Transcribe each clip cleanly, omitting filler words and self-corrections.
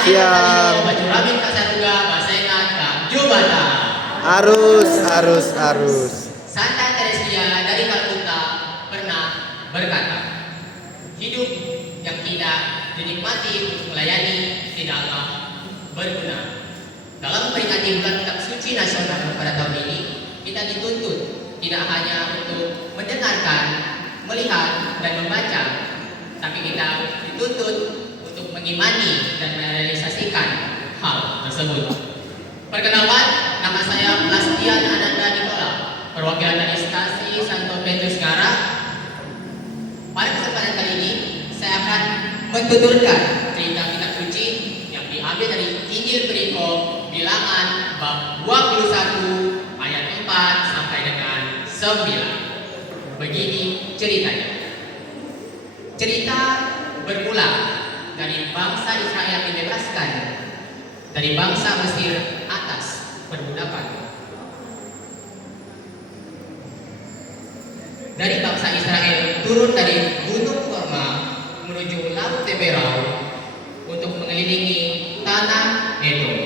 Siap. Baju rabin Kak Saduga, Basengan Kak Jubata. Arus. Santa Teresia dari Kalkuta pernah berkata, hidup yang tidak dinikmati untuk melayani tidaklah berguna. Dalam memperingati bulan kitab suci nasional pada tahun ini, kita dituntut tidak hanya untuk mendengarkan, melihat, dan membaca, tapi kita dituntut untuk mengimani dan merealisasikan hal tersebut. Perkenalkan, nama saya Plastian Ananda Nikola, perwakilan dari stasi Santo Petrus Ngara. Pada kesempatan kali ini, saya akan mentuturkan cerita kitab suci yang diambil dari Injil Perikop Bilangan bab 21 ayat 4 sampai dengan 9. Begini ceritanya. Cerita bermula dari bangsa Israel dibebaskan dari bangsa Mesir atas perbudakan. Dari bangsa Israel turun dari Gunung Korma menuju Laut Teberau untuk mengelilingi tanah Edom.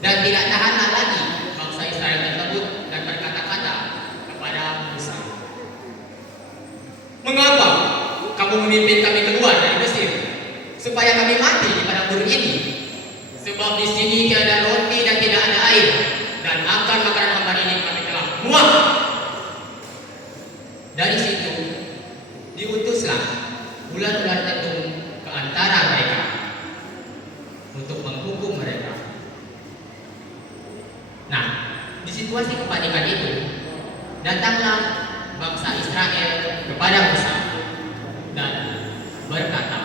Dan tidak tahanlah lagi bangsa Israel tersebut dan berkata-kata kepada Musa, "Mengapa kamu memimpin kami keluar dari Mesir supaya kami mati di padang gurun ini? Sebab di sini tiada roti dan tidak ada air, dan akan makanan hambar ini kami telah muak." Dari situ diutuslah ular-ular tetung ke antara mereka untuk menghukum mereka. Nah, di situasi kepanikan itu, datanglah bangsa Israel kepada Musa dan berkata,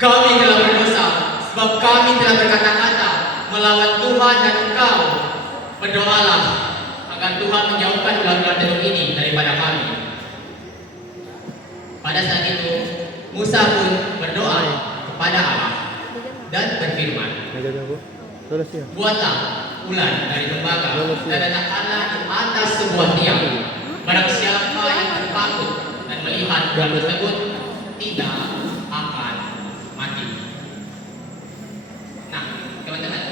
"Kami telah berdosa, sebab kami telah berkata-kata melawan Tuhan dan Engkau. Berdoalah agar Tuhan menjauhkan ular-ular tetung ini daripada kami." Pada saat itu, Musa pun berdoa kepada Allah dan berfirman, "Buatlah ular dari tembaga dan letakkanlah di atas sebuah tiang. Barang siapa yang terpakut dan melihat ular tersebut tidak akan mati." Nah, teman-teman,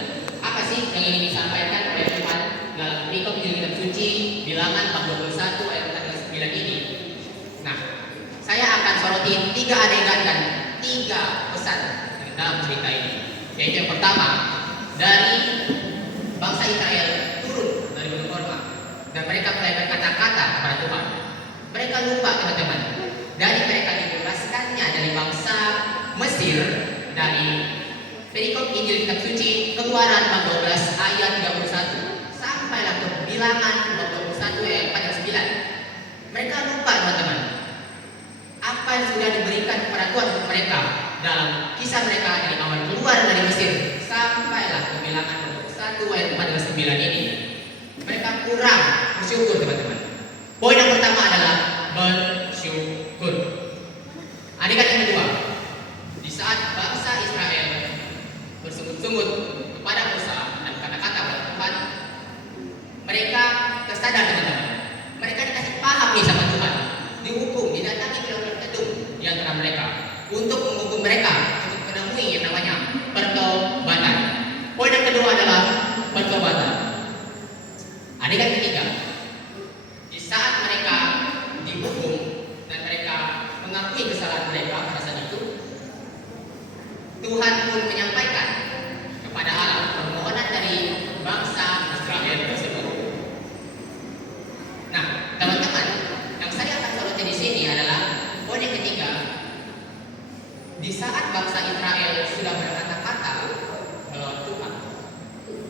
apa sih yang ingin disampaikan oleh Tuhan dalam perikop kitab suci Bilangan bab 21 ayat 9 ini? Nah, saya akan soroti 3 adegan dan 3 pesan dalam cerita ini. Yaitu yang pertama, dari bangsa Israel turun dari Gunung Horma dan mereka mulai berkata-kata kepada Tuhan. Mereka lupa, teman-teman, dari mereka dibebaskannya dari bangsa Mesir dari perikop Injil kitab suci Keluaran bab 12 ayat 31 sampailah ke Bilangan bab 21 ayat 49. Mereka lupa, teman-teman, apa yang sudah diberikan kepada Tuhan untuk mereka dalam kisah mereka dari awal keluar dari Mesir sampailah ke Bilangan bab 1 ayat 49 ini. Mereka kurang bersyukur, teman-teman. Poin yang pertama adalah bersyukur. Adegan yang kedua, di saat bangsa Israel bersungut-sungut kepada Musa dan kata-kata kepada Tuhan, mereka tersadar, teman-teman. Mereka dikasih paham nih sama Tuhan, dihukum, didatangi ular tetung di antara mereka untuk menghukum mereka untuk menemui yang namanya pertobatan. Poin yang kedua adalah pertobatan. Adegan ketiga, di saat mereka dihukum dan mereka mengakui kesalahan mereka pada saat itu, Tuhan pun menyampaikan kepada Allah permohonan dari bangsa Israel tersebut. Nah, teman-teman, yang saya akan soroti di sini adalah poin yang ketiga. Di saat bangsa Israel sudah berkata-kata melawan Tuhan,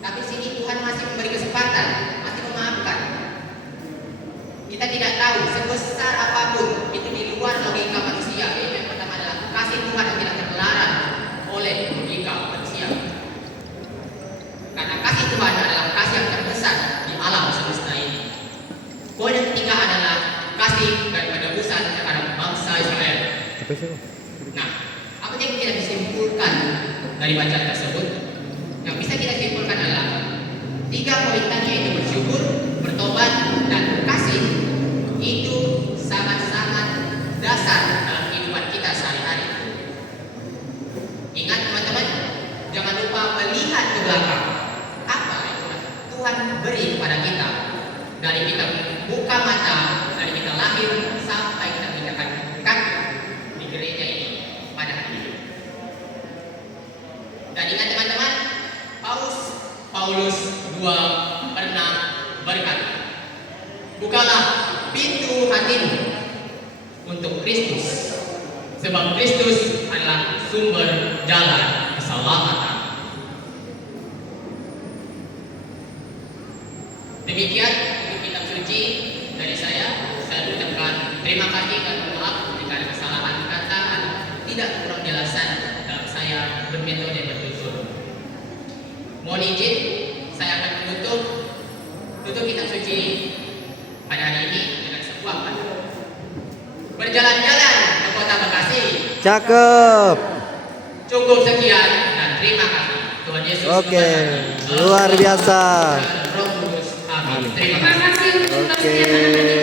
tapi sini Tuhan masih memberi kesempatan, masih memaafkan. Kita tidak tahu sebesar apapun itu di luar logika manusia. Yang pertama adalah kasih Tuhan yang tidak terlarang oleh logika manusia. Karena kasih Tuhan adalah kasih yang terbesar di alam semesta ini. Poin yang ketiga adalah kasih dan penebusan terhadap bangsa Israel. Nah, apa yang kita disimpulkan dari bacaan tersebut? Yang bisa kita simpulkan adalah 3 poin tadi, yaitu bersyukur, bertobat, dan kasih. Itu sangat-sangat dasar dalam kehidupan kita sehari-hari. Ingat, belakang. Apa itu Tuhan beri kepada kita dari kita buka mata, dari kita lahir sampai kita meninggalkan kaki di gereja ini pada hari ini. Dan ingat teman-teman, Paulus 2 pernah berkata, bukalah pintu hatimu untuk Kristus, sebab Kristus adalah sumber jalan keselamatan. Demikian untuk kitab suci dari saya ucapkan terima kasih dan maaf jika ada kesalahan kata atau tidak kurang jelasan dalam saya bermetode bertutur. Mohon izin, saya akan tutup kitab suci pada hari ini dengan sebuah kata. Berjalan-jalan ke kota Bekasi. Cakep. Cukup sekian dan terima kasih. Tuhan Yesus Luar biasa. Roh Kudus. Amin. Terima Oke.